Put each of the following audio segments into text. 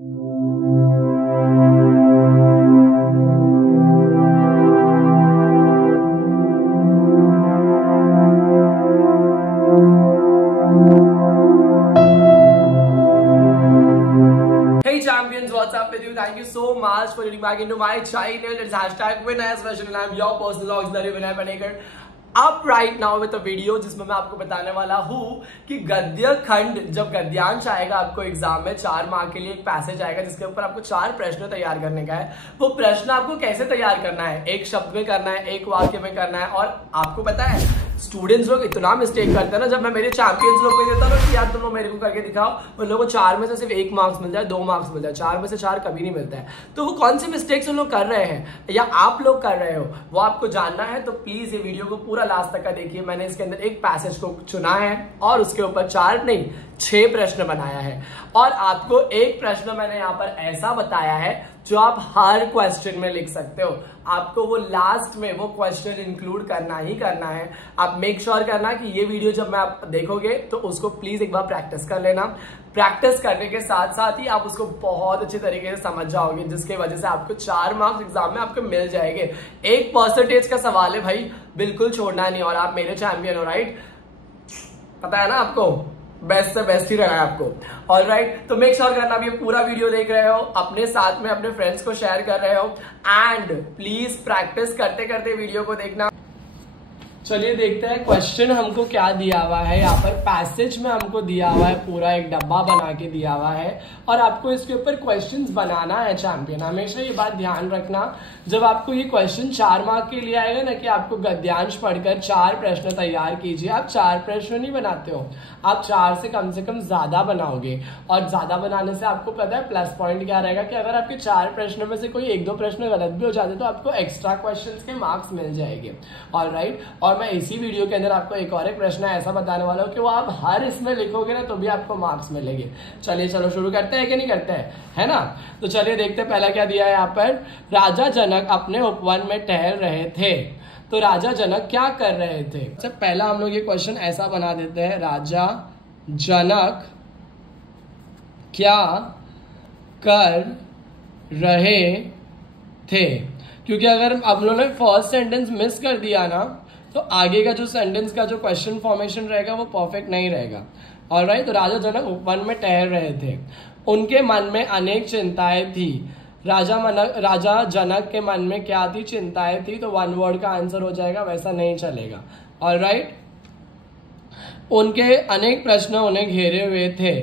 Champions, what's up with you? Thank you so much for tuning back into my channel. It's hashtag #winners and I'm your personal auxiliary Vinay Panikar. अब right now with a video जिसमें मैं आपको बताने वाला हूँ कि गद्य खंड जब गद्यांश आएगा आपको एग्जाम में 4 मार्क के लिए एक पैसेज आएगा जिसके ऊपर आपको 4 प्रश्न तैयार करने का है। वो प्रश्न आपको कैसे तैयार करना है, एक शब्द में करना है, एक वाक्य में करना है। और आपको पता है स्टूडेंट्स लोग इतना मिस्टेक करते हैं ना, जब मैं मेरे चैंपियंस लोग को देता हूँ कि यार तुम लोग मेरे को करके दिखाओ, उन लोगों को 4 में से सिर्फ 1 मार्क्स मिल जाए, 2 मार्क्स मिल जाए, 4 में से 4 कभी नहीं मिलता है। तो वो कौन सी मिस्टेक्स उन लोग कर रहे हैं या आप लोग कर रहे हो वो आपको जानना है। तो प्लीज ये वीडियो को पूरा लास्ट तक का देखिए। मैंने इसके अंदर एक पैसेज को चुना है और उसके ऊपर 4 नहीं 6 प्रश्न बनाया है और आपको एक प्रश्न मैंने यहाँ पर ऐसा बताया है जो आप हर क्वेश्चन में लिख सकते हो। आपको वो लास्ट में वो क्वेश्चन इंक्लूड करना ही करना है। आप मेक श्योर करना कि ये वीडियो जब मैं आप देखोगे तो उसको प्लीज एक बार प्रैक्टिस कर लेना। प्रैक्टिस करने के साथ साथ ही आप उसको बहुत अच्छे तरीके से समझ जाओगे, जिसके वजह से आपको 4 मार्क्स एग्जाम में आपको मिल जाएंगे। 1% का सवाल है भाई, बिल्कुल छोड़ना नहीं। और आप मेरे चैंपियन हो, राइट? पता है ना आपको, बेस्ट से बेस्ट ही रहना है आपको। ऑलराइट, तो मेक श्योर करना आप ये पूरा वीडियो देख रहे हो, अपने साथ में अपने फ्रेंड्स को शेयर कर रहे हो एंड प्लीज प्रैक्टिस करते करते वीडियो को देखना। चलिए देखते हैं क्वेश्चन हमको क्या दिया हुआ है। यहाँ पर पैसेज में हमको दिया हुआ है, पूरा एक डब्बा बना के दिया हुआ है और आपको इसके ऊपर क्वेश्चंस बनाना है। चैंपियन, हमेशा ये बात ध्यान रखना, जब आपको ये क्वेश्चन 4 मार्क के लिए आएगा ना कि आपको गद्यांश पढ़कर 4 प्रश्न तैयार कीजिए। आप 4 प्रश्न नहीं बनाते हो, आप 4 से कम ज्यादा बनाओगे। और ज्यादा बनाने से आपको पता है प्लस पॉइंट क्या रहेगा कि अगर आपके 4 प्रश्नों में से कोई 1-2 प्रश्न गलत भी हो जाते तो आपको एक्स्ट्रा क्वेश्चन के मार्क्स मिल जाएंगे। ऑलराइट, और मैं इसी वीडियो के अंदर आपको एक और एक प्रश्न ऐसा बताने वाला हूँ कि वो आप हर इसमें लिखोगे ना तो भी आपको मार्क्स मिलेंगे। चलिए चलो शुरू करते हैं कि नहीं करते हैं, है ना? तो चलिए देखते हैं पहला क्या दिया है यहाँ पर। राजा जनक अपने उपवन में टहल रहे थे। तो राजा जनक क्या कर रहे थे? सबसे पहला हम लोग ये क्वेश्चन ऐसा बना देते हैं, राजा जनक क्या कर रहे थे। क्योंकि अगर हम लोगों ने फर्स्ट सेंटेंस मिस कर दिया ना तो आगे का जो सेंटेंस का जो क्वेश्चन फॉर्मेशन रहेगा वो परफेक्ट नहीं रहेगा। ऑलराइट, तो राजा जनक उपवन में टहल रहे थे, उनके मन में अनेक चिंताएं थी। राजा जनक के मन में क्या थी? चिंताएं थी। तो 1 वर्ड का आंसर हो जाएगा, वैसा नहीं चलेगा। ऑलराइट, उनके अनेक प्रश्न उन्हें घेरे हुए थे।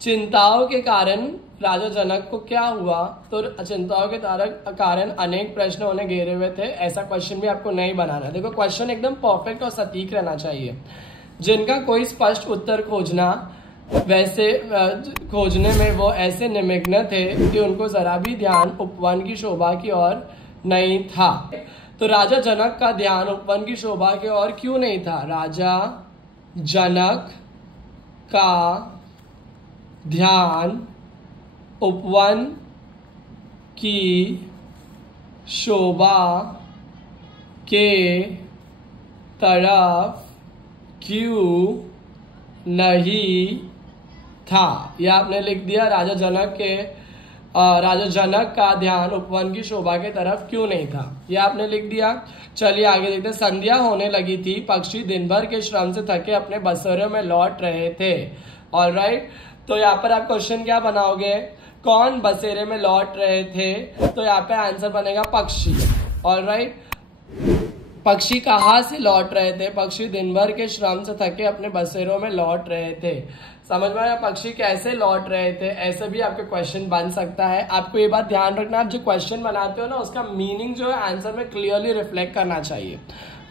चिंताओं के कारण राजा जनक को क्या हुआ? तो चिंताओं के कारण अनेक प्रश्न उन्हें घेरे हुए थे। ऐसा क्वेश्चन भी आपको नहीं बनाना। देखो क्वेश्चन एकदम परफेक्ट और सटीक रहना चाहिए। जिनका कोई स्पष्ट उत्तर खोजने में वो ऐसे निमग्न थे कि उनको जरा भी ध्यान उपवन की शोभा की ओर नहीं था। तो राजा जनक का ध्यान उपवन की शोभा की ओर क्यों नहीं था? राजा जनक का ध्यान उपवन की शोभा के तरफ क्यों नहीं था? यह आपने लिख दिया, राजा जनक का ध्यान उपवन की शोभा के तरफ क्यों नहीं था, यह आपने लिख दिया। चलिए आगे देखते हैं। संध्या होने लगी थी, पक्षी दिन भर के श्रम से थके अपने बसेरों में लौट रहे थे। ऑलराइट, तो यहाँ पर आप क्वेश्चन क्या बनाओगे? कौन बसेरे में लौट रहे थे? तो यहाँ पे आंसर बनेगा पक्षी। ऑलराइट, पक्षी कहाँ से लौट रहे थे? पक्षी दिन भर के श्रम से थके अपने बसेरों में लौट रहे थे। समझ में आया? पक्षी कैसे लौट रहे थे, ऐसे भी आपके क्वेश्चन बन सकता है। आपको ये बात ध्यान रखना, आप जो क्वेश्चन बनाते हो ना उसका मीनिंग जो है आंसर में क्लियरली रिफ्लेक्ट करना चाहिए।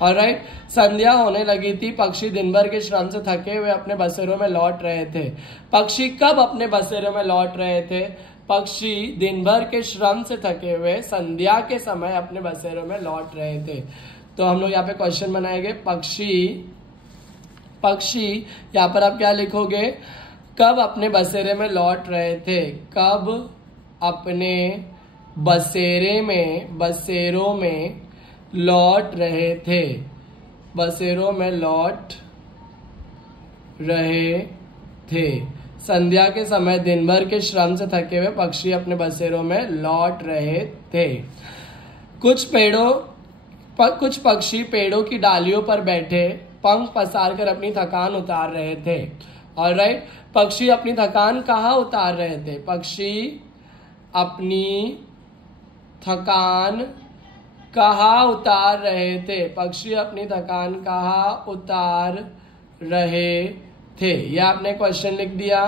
ऑलराइट, संध्या होने लगी थी, पक्षी दिन भर के श्रम से थके हुए अपने बसेरों में लौट रहे थे। पक्षी कब अपने बसेरों में लौट रहे थे? पक्षी दिन भर के श्रम से थके हुए संध्या के समय अपने बसेरों में लौट रहे थे। तो हम लोग यहाँ पे क्वेश्चन बनाएंगे पक्षी यहाँ पर आप क्या लिखोगे? कब अपने बसेरे में लौट रहे थे? कब अपने बसेरों में लौट रहे थे? बसेरों में लौट रहे थे। संध्या के समय दिन भर के श्रम से थके हुए पक्षी अपने बसेरों में लौट रहे थे। कुछ पक्षी पेड़ों की डालियों पर बैठे पंख पसार कर अपनी थकान उतार रहे थे। ऑलराइट, पक्षी अपनी थकान कहाँ उतार रहे थे? पक्षी अपनी थकान कहाँ उतार रहे थे? पक्षी अपनी थकान कहाँ उतार रहे थे? ये आपने क्वेश्चन लिख दिया।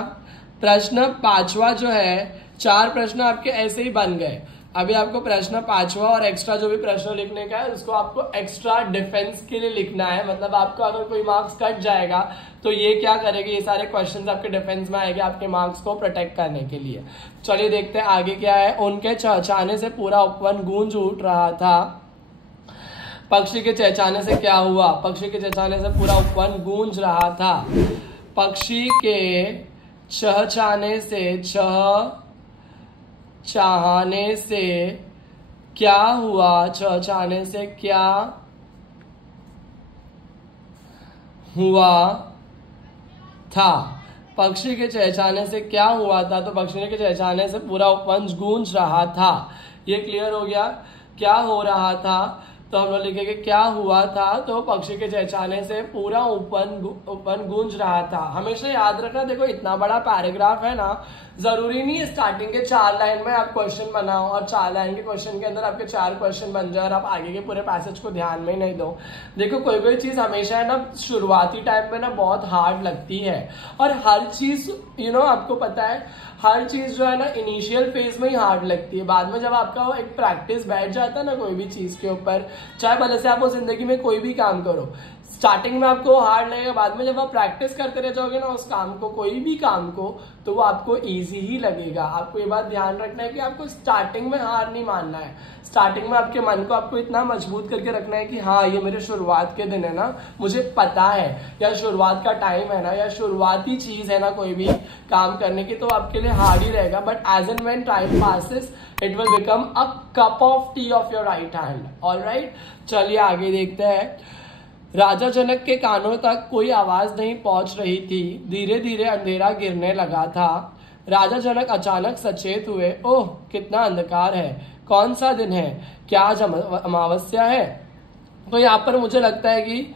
प्रश्न 5वां जो है, 4 प्रश्न आपके ऐसे ही बन गए। अभी आपको प्रश्न 5वां और एक्स्ट्रा जो भी प्रश्न लिखने का है उसको आपको एक्स्ट्रा डिफेंस के लिए लिखना है। मतलब आपको अगर कोई मार्क्स कट जाएगा तो ये क्या करेगी, ये सारे क्वेश्चंस आपके डिफेंस में आएंगे आपके मार्क्स को प्रोटेक्ट करने के लिए। चलिए देखते हैं आगे क्या है। उनके चहचहाने से पूरा उपवन गूंज उठ रहा था। पक्षी के चहचहाने से क्या हुआ? पक्षी के चहचहाने से पूरा उपवन गूंज रहा था। पक्षी के चहचहाने से क्या हुआ? चहचहाने से क्या हुआ था? पक्षी के चहचहाने से क्या हुआ था? तो पक्षी के चहचहाने से पूरा उपवन गूंज रहा था। ये क्लियर हो गया। क्या हो रहा था तो हम लोग लिखेंगे क्या हुआ था। तो पक्षी के चहचहाने से पूरा उपवन गूंज रहा था। हमेशा याद रखना, देखो इतना बड़ा पैराग्राफ है ना, जरूरी नहीं है स्टार्टिंग के 4 लाइन में आप क्वेश्चन बनाओ और 4 लाइन के क्वेश्चन के अंदर आपके 4 क्वेश्चन बन जाए और आप आगे के पूरे पैसेज को ध्यान में ही नहीं दो। देखो कोई चीज हमेशा है ना शुरुआती टाइम में ना बहुत हार्ड लगती है, और हर चीज आपको पता है हर चीज जो है ना इनिशियल फेज में ही हार्ड लगती है। बाद में जब आपका वो एक प्रैक्टिस बैठ जाता है ना कोई भी चीज के ऊपर, चाहे भले से आप वो जिंदगी में कोई भी काम करो, स्टार्टिंग में आपको हार्ड लगेगा, बाद में जब आप प्रैक्टिस करते रह जाओगे ना उस काम को, कोई भी काम को, तो वो आपको इजी ही लगेगा। आपको ये बात ध्यान रखना है कि आपको स्टार्टिंग में हार नहीं मानना है। स्टार्टिंग में आपके मन को आपको इतना मजबूत करके रखना है कि हाँ ये मेरे शुरुआत के दिन है ना, मुझे पता है, या शुरुआत का टाइम है ना, या शुरुआती चीज है ना कोई भी काम करने की, तो आपके लिए हार्ड ही रहेगा। But as and when time passes it will become a cup of tea of your right hand. Alright, चलिए आगे देखते हैं। राजा जनक के कानों तक कोई आवाज नहीं पहुंच रही थी। धीरे धीरे अंधेरा गिरने लगा था। राजा जनक अचानक सचेत हुए। ओह, कितना अंधकार है, कौन सा दिन है, क्या आज अमावस्या है? तो यहाँ पर मुझे लगता है कि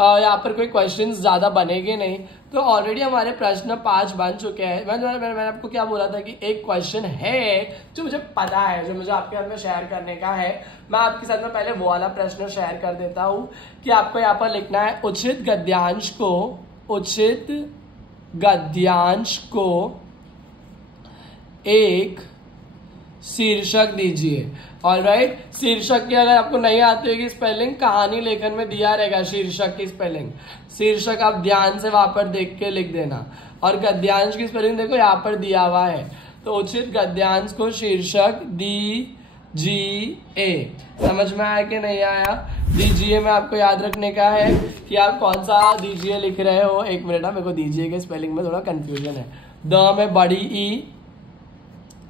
यहाँ पर कोई क्वेश्चंस ज्यादा बनेंगे नहीं, तो ऑलरेडी हमारे प्रश्न 5 बन चुके हैं। मैंने आपको क्या बोला था कि एक क्वेश्चन है जो मुझे पता है, जो मुझे आपके साथ में शेयर करने का है। मैं आपके साथ में पहले वो वाला प्रश्न शेयर कर देता हूं कि आपको यहाँ पर लिखना है उचित गद्यांश को एक शीर्षक दीजिए। ऑलराइट, शीर्षक की अगर आपको नहीं आती होगी स्पेलिंग, कहानी लेखन में दिया रहेगा शीर्षक की स्पेलिंग। शीर्षक आप ध्यान से वहां पर देख के लिख देना, और गद्यांश की स्पेलिंग देखो यहाँ पर दिया हुआ है। तो उचित गद्यांश को शीर्षक दीजिए। समझ में आया कि नहीं आया? दीजिए में आपको याद रखने का है कि आप कौन सा दीजिए लिख रहे हो। एक मिनट, मेरे को दीजिए के स्पेलिंग में थोड़ा कंफ्यूजन है। द में बड़ी ई,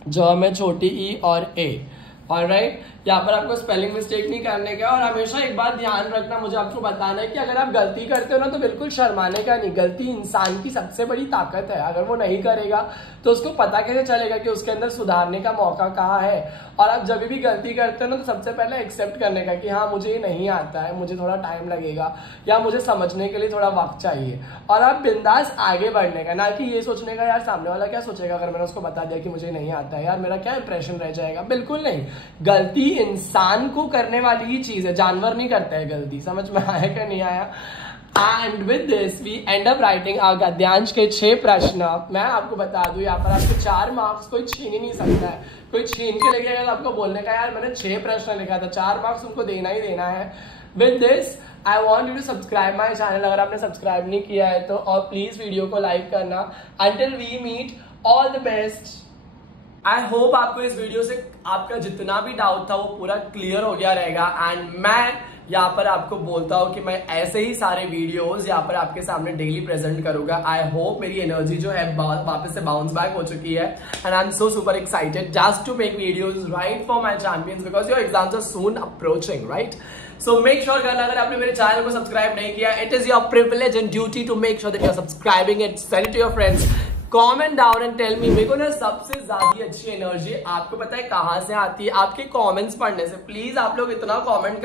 ज में छोटी ई और ए। ऑलराइट, यहाँ पर आपको स्पेलिंग मिस्टेक नहीं करने का। और हमेशा एक बात ध्यान रखना, मुझे आपको बताना है कि अगर आप गलती करते हो ना तो बिल्कुल शर्माने का नहीं। गलती इंसान की सबसे बड़ी ताकत है। अगर वो नहीं करेगा तो उसको पता कैसे चलेगा कि उसके अंदर सुधारने का मौका कहाँ है। और आप जब भी गलती करते हो ना तो सबसे पहले एक्सेप्ट करने का कि हाँ मुझे ये नहीं आता है, मुझे थोड़ा टाइम लगेगा, या मुझे समझने के लिए थोड़ा वक्त चाहिए। और आप बिंदास आगे बढ़ने का, ना कि ये सोचने का यार सामने वाला क्या सोचेगा अगर मैंने उसको बता दिया कि मुझे नहीं आता है, यार मेरा क्या इंप्रेशन रह जाएगा। बिल्कुल नहीं, गलती इंसान को करने वाली ही चीज है, जानवर नहीं करता है गलती। समझ में आया कि नहीं आया? And with this we end up writing our गद्यांश के 6 प्रश्न। मैं आपको बता दूं यहाँ पर आपके 4 मार्क्स कोई छीन ही नहीं सकता है। कोई छीन के लेके अगर आपको बोलने का यार मैंने 6 प्रश्न लिखा था, 4 मार्क्स उनको देना ही देना है। With this I want you to subscribe my channel, अगर आपने सब्सक्राइब नहीं किया है तो, और प्लीज वीडियो को लाइक करना। Until we meet, all the best. I hope आपको इस वीडियो से आपका जितना भी डाउट था वो पूरा क्लियर हो गया रहेगा। एंड मैं यहाँ पर आपको बोलता हूँ कि मैं ऐसे ही सारे वीडियोस यहाँ पर आपके सामने डेली प्रेजेंट करूंगा। आई होप मेरी एनर्जी जो है वापस से बाउंस बैक हो चुकी है, and I am so super excited just to make videos right for my champions, because your exams are soon approaching, right? So make sure करना, अगर आपने मेरे चैनल को सब्सक्राइब नहीं किया, it is your privilege and duty to make sure that you are subscribing it, send it to your friends, comment down and tell me. मेरे को ना सबसे ज्यादा अच्छी एनर्जी आपको पता है कहां से आती है? आपके कमेंट्स पढ़ने से। प्लीज आप लोग इतना कमेंट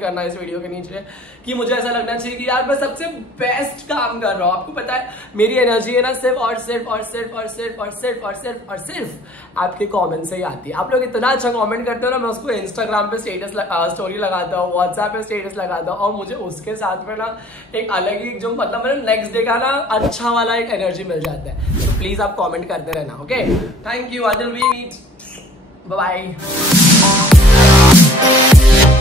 करना इस वीडियो के नीचे कि मुझे ऐसा लगना चाहिए कि यार मैं सबसे बेस्ट काम कर रहा हूं। आपको पता है मेरी एनर्जी है ना सिर्फ और सिर्फ और सिर्फ और सिर्फ और सिर्फ और सिर्फ और सिर्फ आपके कमेंट से ही आती है। आप लोग इतना अच्छा कमेंट करते हो ना, मैं उसको इंस्टाग्राम पे स्टोरी लगाता हूँ, व्हाट्सएप पे स्टेटस लगाता हूँ, और मुझे उसके साथ में ना एक अलग ही जो मतलब नेक्स्ट डे का ना अच्छा वाला एक एनर्जी मिल जाता है। तो प्लीज आप कमेंट करते रहना। Okay, thank you, until we meet, bye bye.